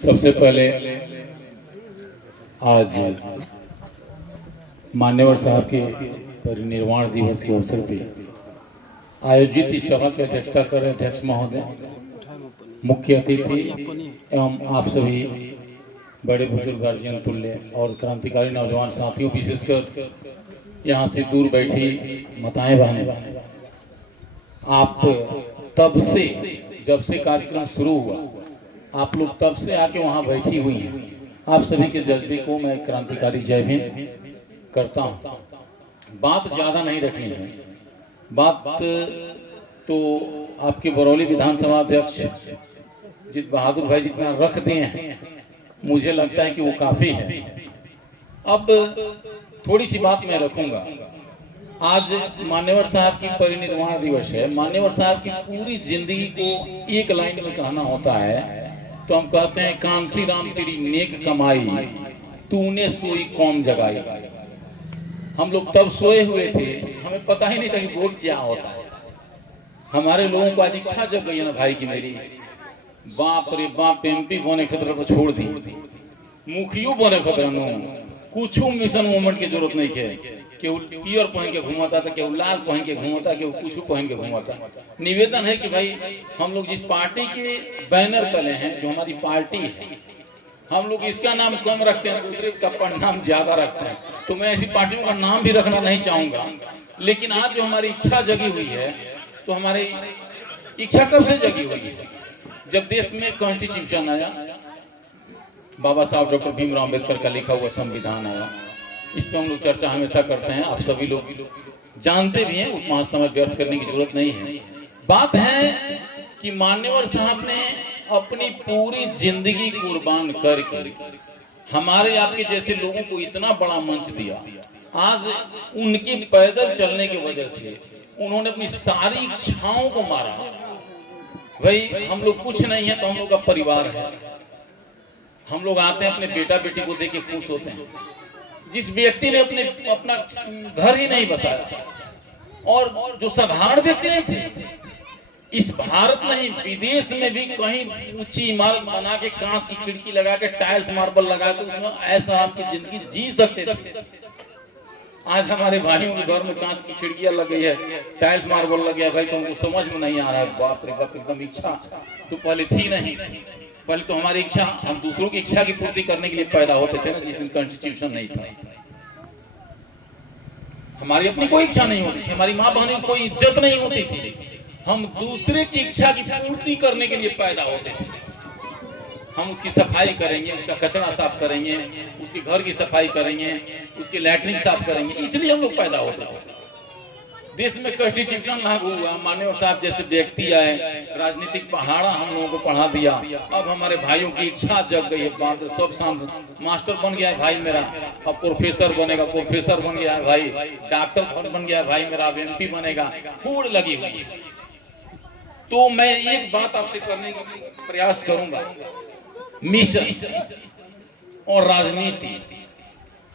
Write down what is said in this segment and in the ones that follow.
सबसे पहले आज मान्यवर साहब के परिनिर्वाण दिवस के अवसर पे आयोजित इस सभा की अध्यक्षता कर रहे अध्यक्ष महोदय, मुख्य अतिथि एवं आप सभी बड़े बुजुर्ग गार्जियन तुल्य और क्रांतिकारी नौजवान साथियों, विशेषकर यहाँ से दूर बैठी माताएं बहनें, आप तब से जब से कार्यक्रम शुरू हुआ आप लोग तब से आके वहाँ बैठी हुई हैं। आप सभी के जज्बे को मैं क्रांतिकारी जय भीम करता हूँ। बात ज़्यादा नहीं रखनी है, बात तो आपके बरौली विधानसभा अध्यक्ष जीत बहादुर भाई जितना रख दिए हैं, मुझे लगता है कि वो काफ़ी है। अब थोड़ी सी बात मैं रखूंगा। आज मान्यवर साहब की परिनिर्वाण दिवस है। मान्यवर साहब की पूरी जिंदगी को एक लाइन में कहना होता है तो हम कहते हैं, कांसी राम तेरी नेक कमाई, तूने सोई कौम जगाई। हम लोग तब सोए हुए थे, हमें पता ही नहीं था कि वोट क्या होता है। हमारे लोगों को आज इच्छा जग गई है ना भाई की मेरी, बाप रे बाप, एमपी बने खतरा को छोड़ दी, मुखियो बने खतरा नो, कुछ मिशन मूवमेंट की जरूरत नहीं है। केहू पियर पहन के घुमाता था, केहू लाल पहन के घुमाता, केहू कुछ पहन के घुमाता। निवेदन है कि भाई हम लोग जिस पार्टी के बैनर तले हैं, जो हमारी पार्टी है, हम लोग इसका नाम कम रखते हैं, दूसरे का परिणाम ज्यादा रखते हैं। तो मैं ऐसी पार्टियों का नाम भी रखना नहीं चाहूंगा। लेकिन आज जो हमारी इच्छा जगी हुई है, तो हमारी इच्छा कब से जगी हुई है? जब देश में कॉन्स्टिट्यूशन आया, बाबा साहब डॉक्टर भीमराव अम्बेडकर का लिखा हुआ संविधान आया, इस पर हम लोग चर्चा हमेशा करते हैं, आप सभी लोग जानते भी हैं, उतना समय व्यर्थ करने की जरूरत नहीं है। बात है कि मान्यवर साहब ने अपनी पूरी जिंदगी कुर्बान करके हमारे आपके जैसे लोगों को इतना बड़ा मंच दिया। आज उनके पैदल चलने की वजह से उन्होंने अपनी सारी इच्छाओं को मारा। भाई हम लोग कुछ नहीं है तो हम लोग का परिवार है। हम लोग आते हैं, अपने बेटा बेटी को देख के खुश होते हैं। जिस व्यक्ति ने अपना घर ही नहीं बसाया, और जो साधारण व्यक्ति नहीं थे, इस भारत नहीं विदेश में भी कहीं ऊंची इमारत बना के कांच की खिड़की लगा के टाइल्स मार्बल लगा के उसमें ऐसा आपकी जिंदगी जी सकते थे। आज हमारे भाइयों के घर में कांच की खिड़कियां लग गई है, टाइल्स मार्बल लग गया। भाई तुमको समझ में नहीं आ रहा है। बाप रे बाप, एकदम इच्छा तो पहले थी नहीं। पहले तो हमारी इच्छा, हम दूसरों की इच्छा की पूर्ति करने के लिए पैदा होते थे ना, जिस दिन कॉन्स्टिट्यूशन नहीं था। हमारी अपनी कोई इच्छा नहीं होती थी, हमारी माँ बहनों की कोई इज्जत नहीं होती थी। हम दूसरे की इच्छा की पूर्ति करने के लिए पैदा होते थे। हम उसकी सफाई करेंगे, उसका कचरा साफ करेंगे, उसके घर की सफाई करेंगे, उसके लैट्रिन साफ करेंगे, इसलिए हम लोग पैदा होते थे। देश में कॉन्स्टिट्यूशन लागू हुआ, मान्यवर साहब जैसे व्यक्ति आए, राजनीतिक पहाड़ा हम लोगों को पढ़ा दिया। अब हमारे भाइयों की इच्छा जग गई है। बाप रे, सब साथ मास्टर बन गया है भाई मेरा, अब प्रोफेसर बनेगा, प्रोफेसर बन गया है भाई, डॉक्टर बन गया है भाई मेरा, अब एमपी बनेगा, होड़ लगी हुई है। तो मैं एक बात आपसे करने का प्रयास करूंगा, मिशन और राजनीति,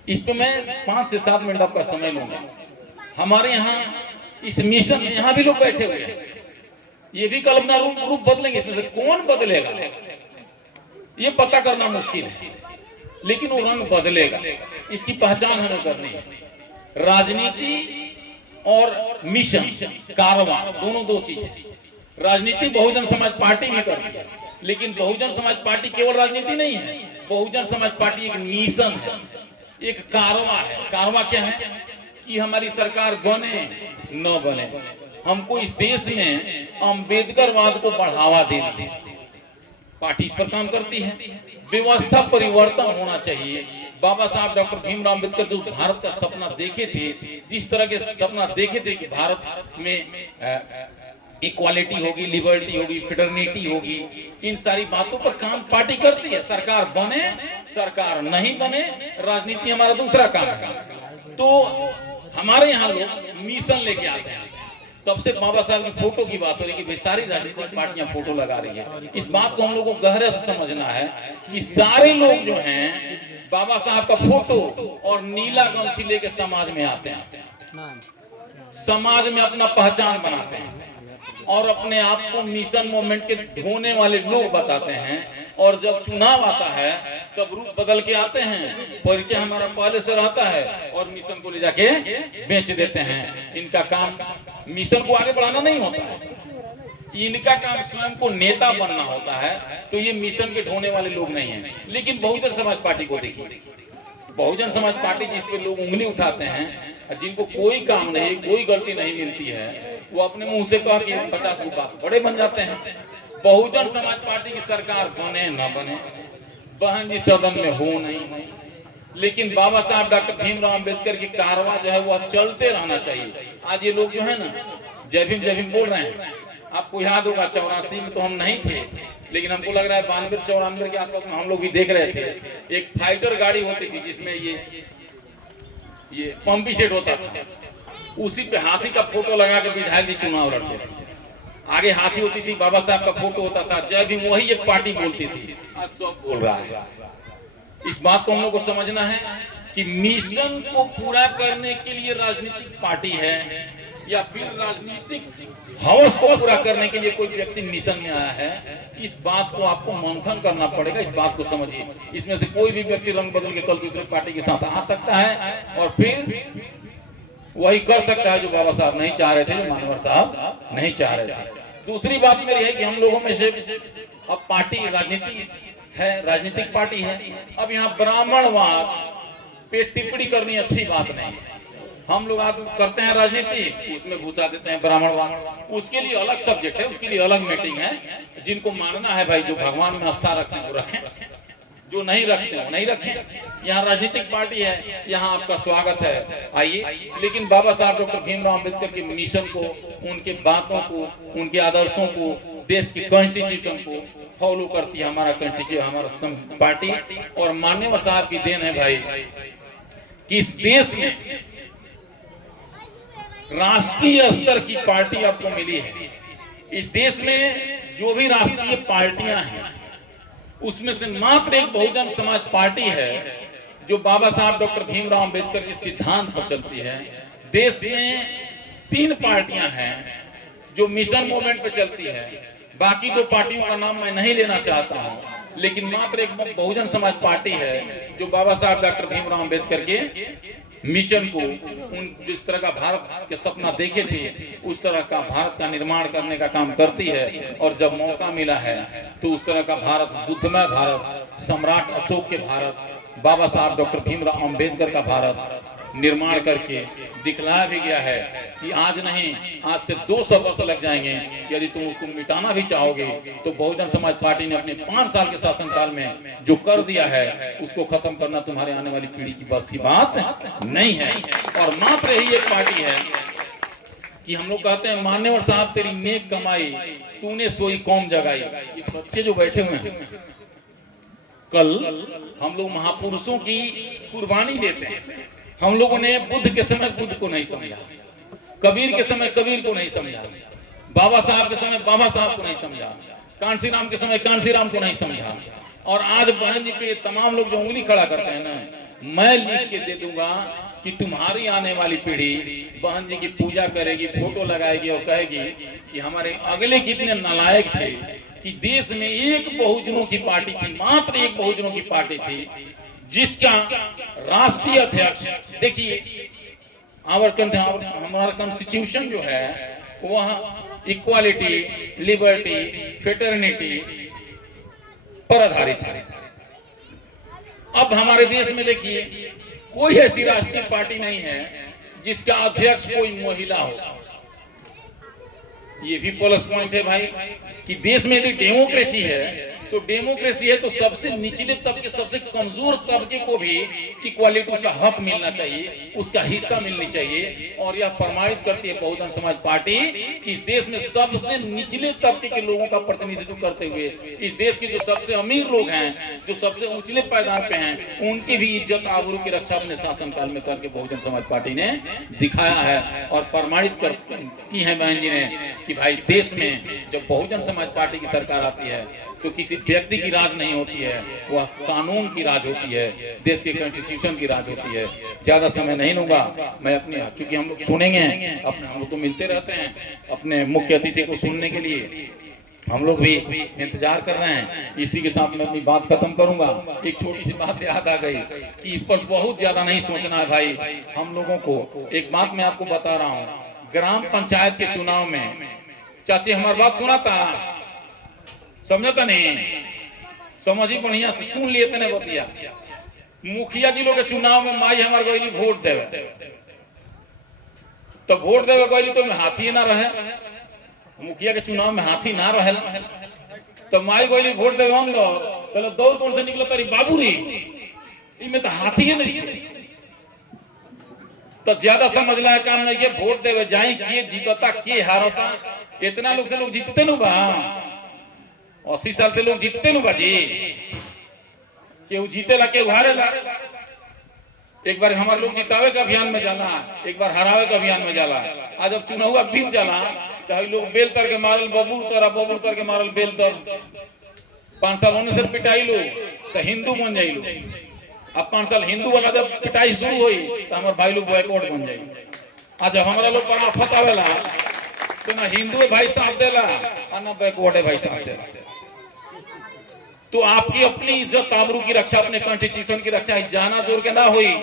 इस पे मैं 5 से 7 मिनट आपका समय लूंगा। हमारे यहाँ इस मिशन में यहाँ भी लोग बैठे हुए हैं, ये भी कल अपना रूप बदलेंगे। इसमें से कौन बदलेगा ये पता करना मुश्किल है, लेकिन वो रंग बदलेगा, इसकी पहचान हमें करनी है। राजनीति और मिशन कारवां दोनों दो चीज है। राजनीति बहुजन समाज पार्टी भी करती है, लेकिन बहुजन समाज पार्टी केवल राजनीति नहीं है। बहुजन समाज पार्टी एक मिशन है, एक कारवां है। कारवां क्या है कि हमारी सरकार बने न बने, हमको इस देश में अंबेडकरवाद को बढ़ावा देना है। पार्टी इस पर काम करती है। व्यवस्था परिवर्तन होना चाहिए। बाबा साहब डॉक्टर भीमराव अम्बेडकर जो भारत का सपना देखे थे, जिस तरह के सपना देखे थे कि भारत में इक्वालिटी होगी, लिबर्टी होगी, फेडरनिटी होगी, इन सारी बातों पर काम पार्टी करती है। सरकार बने सरकार नहीं बने, राजनीति हमारा दूसरा काम है। तो हमारे यहाँ लोग मिशन लेके आते हैं। तब से बाबा साहब की फोटो की बात हो रही है कि भाई सारी राजनीतिक पार्टियां फोटो लगा रही है। इस बात को हम लोगों को गहरे से समझना है कि सारे लोग जो हैं बाबा साहब का फोटो और नीला गमछी लेके समाज में आते हैं, समाज में अपना पहचान बनाते हैं और अपने आप को मिशन मूवमेंट के ढोने वाले लोग बताते हैं और जब चुनाव आता है तब रूप बदल के आते हैं, परिचय हमारा पहले से रहता है और मिशन को ले जाके बेच देते हैं। इनका काम मिशन को आगे बढ़ाना नहीं होता है, इनका काम स्वयं को नेता बनना होता है। तो ये मिशन के ढोने वाले लोग नहीं हैं। लेकिन बहुजन समाज पार्टी को देखिए, बहुजन समाज पार्टी जिस पे लोग उंगली उठाते हैं, जिनको कोई काम नहीं, कोई गलती नहीं मिलती है, वो अपने मुंह से कह के 50 रुपया बड़े बन जाते हैं। बहुजन समाज पार्टी की सरकार बने न बने, बहन जी सदन में हो नहीं हो, लेकिन बाबा साहब डॉक्टर भीमराव अंबेडकर की कारवा जो है वह चलते रहना चाहिए। आज ये लोग जो है ना जय भीम बोल रहे हैं, आपको याद होगा 84 में तो हम नहीं थे, लेकिन हमको लग रहा है 92-94 के आसपास में हम लोग भी देख रहे थे। एक फाइटर गाड़ी होती थी जिसमें ये पंपी सेट होता था, उसी पे हाथी का फोटो लगा के विधायक जी चुनाव लड़ते थे। आगे हाथी होती थी, बाबा साहब का फोटो होता था, जय भीम वही एक पार्टी बोलती थी। आज सब बोल रहा है। इस बात को हम लोग को समझना है कि मिशन को पूरा करने के लिए राजनीतिक पार्टी है या फिर राजनीतिक हवस को पूरा करने के लिए कोई व्यक्ति मिशन में आया है। इस बात को आपको मंथन करना पड़ेगा, इस बात को समझिए। इसमें से कोई भी व्यक्ति रंग बदल के कल दूसरे पार्टी के साथ आ सकता है और फिर वही कर सकता है जो बाबा साहब नहीं चाह रहे थे, जो मानवर साहब नहीं चाह रहे थे। दूसरी बात मेरी है कि हम लोगों में से अब पार्टी राजनीति है, राजनीतिक पार्टी है। अब यहाँ ब्राह्मणवाद पे टिप्पणी करनी अच्छी बात नहीं है। हम लोग आज करते हैं राजनीति, उसमें घुसा देते हैं ब्राह्मणवाद, उसके लिए अलग सब्जेक्ट है, उसके लिए अलग मीटिंग है। जिनको मानना है भाई, जो भगवान में आस्था रखते हैं वो रखें, जो नहीं रखते हो नहीं रखें। यहाँ राजनीतिक पार्टी है, यहाँ आपका स्वागत है, आइए। लेकिन बाबा साहब डॉक्टर भीमराव अंबेडकर के मिशन को, उनके बातों को, उनके आदर्शों को, देश की कॉन्स्टिट्यूशन को फॉलो करती है हमारा कॉन्स्टिट्यूशन, हमारा पार्टी। और माननीय साहब की देन है भाई कि इस देश में राष्ट्रीय स्तर की पार्टी आपको मिली है। इस देश में जो भी राष्ट्रीय पार्टियां हैं उसमें से मात्र एक बहुजन समाज पार्टी है जो बाबा साहब डॉक्टर भीमराव अंबेडकर के सिद्धांत पर चलती है। देश में 3 पार्टियां हैं जो मिशन मूवमेंट पर चलती है। बाकी 2 पार्टियों का नाम मैं नहीं लेना चाहता हूं, लेकिन मात्र एक बहुजन समाज पार्टी है जो बाबा साहब डॉक्टर भीमराव अंबेडकर के मिशन को, उन जिस तरह का भारत के सपना देखे थे उस तरह का भारत का निर्माण करने का काम करती है। और जब मौका मिला है तो उस तरह का भारत, बुद्धमय भारत, सम्राट अशोक के भारत, बाबा साहब डॉक्टर भीमराव अंबेडकर का भारत निर्माण करके दिखलाया भी गया है कि आज नहीं, आज से 200 वर्ष लग जाएंगे। यदि तुम उसको मिटाना भी चाहोगे तो बहुजन समाज पार्टी ने अपने 5 साल के शासनकाल में जो कर दिया है उसको खत्म करना तुम्हारे आने वाली पीढ़ी की बस की बात नहीं है। और मात्र यही एक पार्टी है कि हम लोग कहते हैं मान्यवर साहब तेरी नेक कमाई तूने सोई कौम जगाई। ये बच्चे जो बैठे हुए हैं, कल हम लोग महापुरुषों की कुर्बानी लेते हैं। हम लोगों ने बुद्ध के समय बुद्ध को नहीं समझा, कबीर के समय कबीर को नहीं समझा, बाबा साहब के समय बाबा साहब को नहीं समझा, कांसी राम के समय कांसी राम को नहीं समझा। और आज बहन जी पे तमाम लोग जो उंगली खड़ा करते हैं ना, मैं लिख के दे दूंगा कि तुम्हारी आने वाली पीढ़ी बहन जी की पूजा करेगी, फोटो लगाएगी और कहेगी कि हमारे अगले कितने नालायक थे कि देश में एक बहुजनों की पार्टी थी, मात्र एक बहुजनों की पार्टी थी जिसका राष्ट्रीय अध्यक्ष, देखिए हमारा कॉन्स्टिट्यूशन जो है वह इक्वालिटी, लिबर्टी, फ्रेटर्निटी पर आधारित है। अब हमारे देश में देखिए कोई ऐसी राष्ट्रीय पार्टी नहीं है जिसका अध्यक्ष कोई महिला हो। ये भी प्लस पॉइंट है भाई कि देश में यदि डेमोक्रेसी है तो डेमोक्रेसी है तो सबसे निचले तबके, सबसे कमजोर तबके को भी इक्वालिटी, उसका हक मिलना चाहिए, उसका हिस्सा मिलनी चाहिए। और यह प्रमाणित करती है बहुजन समाज पार्टी कि इस देश में सबसे निचले तबके के लोगों का प्रतिनिधित्व करते हुए इस देश के जो सबसे अमीर लोग हैं, जो सबसे ऊंचले पायदान पे हैं, उनकी भी इज्जत आबरू की रक्षा अपने शासनकाल में करके बहुजन समाज पार्टी ने दिखाया है और प्रमाणित की है बहन जी ने कि भाई देश में जब बहुजन समाज पार्टी की सरकार आती है तो किसी व्यक्ति की राज नहीं होती है, वह कानून की राज होती है, देश के कॉन्स्टिट्यूशन की राज होती है। ज्यादा समय नहीं लूंगा मैं अपने, चूंकि हम लोग सुनेंगे, अपने हम लोग तो मिलते रहते हैं अपने मुख्य अतिथि को सुनने के लिए। हम लोग भी इंतजार कर रहे हैं। इसी के साथ मैं अपनी बात खत्म करूंगा। एक छोटी सी बात याद आ गई कि इस पर बहुत ज्यादा नहीं सोचना है भाई हम लोगों को। एक बात मैं आपको बता रहा हूँ, ग्राम पंचायत के चुनाव में चाची हमारी बात सुना था, समझता नहीं, समझी बढ़िया से सुन लिए तने बतिया। मुखिया जी लोग के चुनाव में माई हमारे गई वोट देवे, तो वोट देवे गई तो हाथी ना रहे, मुखिया के चुनाव में हाथी ना रहे, तो माई गई वोट देवे हम लोग, तो दौड़ कौन से निकलो तारी बाबू री इनमें तो हाथी है नहीं। तो ज्यादा समझ ला काम नहीं के वोट देवे जाए किए जीतता के हारता, इतना लोग से लोग जीतते नु बा, 80 साल से लोग जीतते नु बाजी, केहू जीतेला केहू हारेला। एक बार हमारे लोग जितावे के अभियान में जाला, एक बार हरावे के अभियान में जाला। आज जब चुनाव बीत जाला चाहे लोग बेल तर के मारल बबूर तर के मारल बेल तर, 5 साल होने से पिटाई लो तो हिंदू बन जाई लो। अब 5 साल हिंदू वाला जब पिटाई शुरू हुई तो हमारे भाई लोग बॉयकॉट बन जाई। आज जब हमारा लोग पर आफत आवेला तो ना हिंदू भाई साथ देला और ना बैकवर्ड भाई साथ देला। तो आपकी अपनी इज्जत आबरू की रक्षा, अपने कॉन्स्टिट्यूशन की रक्षा जाना जोर के ना हुई,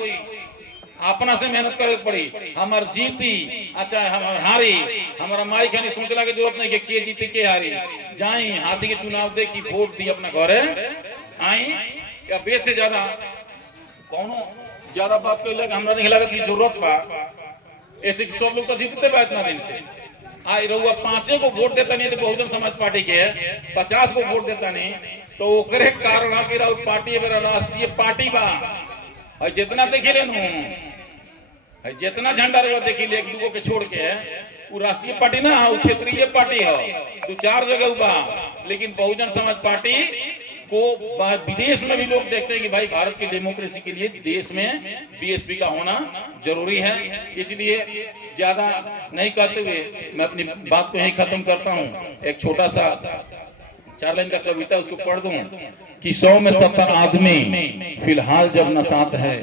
अपना से मेहनत करे पड़ी। हमार जीती अच्छा हमार हारी, हमारा माई खानी सोचला के जरूरत नहीं के जीती के हारी, जाई हाथी के चुनाव देखी वोट दी अपना घरे आई। या बेस से ज्यादा कौनो ज्यादा बात कर लगे हमरा नहीं लागत की जरूरत बा। ऐसे कि सब लोग तो जीतते बा इतना दिन से, आई रहुआ 5 को वोट देता नहीं तो बहुजन समाज पार्टी के 50 को वोट देता नहीं, तो ओकरे कारण है कि राउत पार्टी मेरा राष्ट्रीय पार्टी बा। और जितना देखी ले नु जितना झंडा रहा देखी ले, 1-2 के छोड़ के वो राष्ट्रीय पार्टी ना है, वो क्षेत्रीय पार्टी है, 2-4 जगह बा। लेकिन बहुजन समाज पार्टी को विदेश में भी लोग देखते हैं कि भाई भारत की डेमोक्रेसी के लिए देश में बीएसपी का होना जरूरी है। इसलिए ज्यादा नहीं कहते हुए मैं अपनी बात को यहीं खत्म करता हूँ। एक छोटा सा 4 लाइन का कविता उसको पढ़ दूं कि 100 में 70 आदमी फिलहाल जब नसात है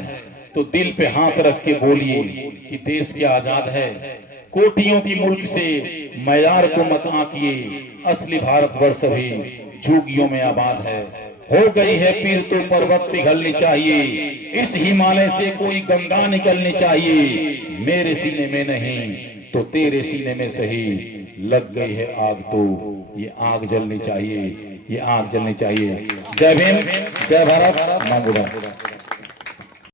तो दिल पे हाथ रख के बोलिए कि देश क्या आजाद है। कोटियों की मुल्क से मयार को मत आंकिए, असली भारतवर्ष भी झुग्गियों में आबाद है। हो गई है पीर तो पर्वत पिघलनी चाहिए, इस हिमालय से कोई गंगा निकलनी चाहिए। मेरे सीने में नहीं तो तेरे सीने में सही, लग गई है आग तो ये आग जलनी चाहिए, ये आग जलनी चाहिए। जय भीम, जय भारत, मां बुढ़ा।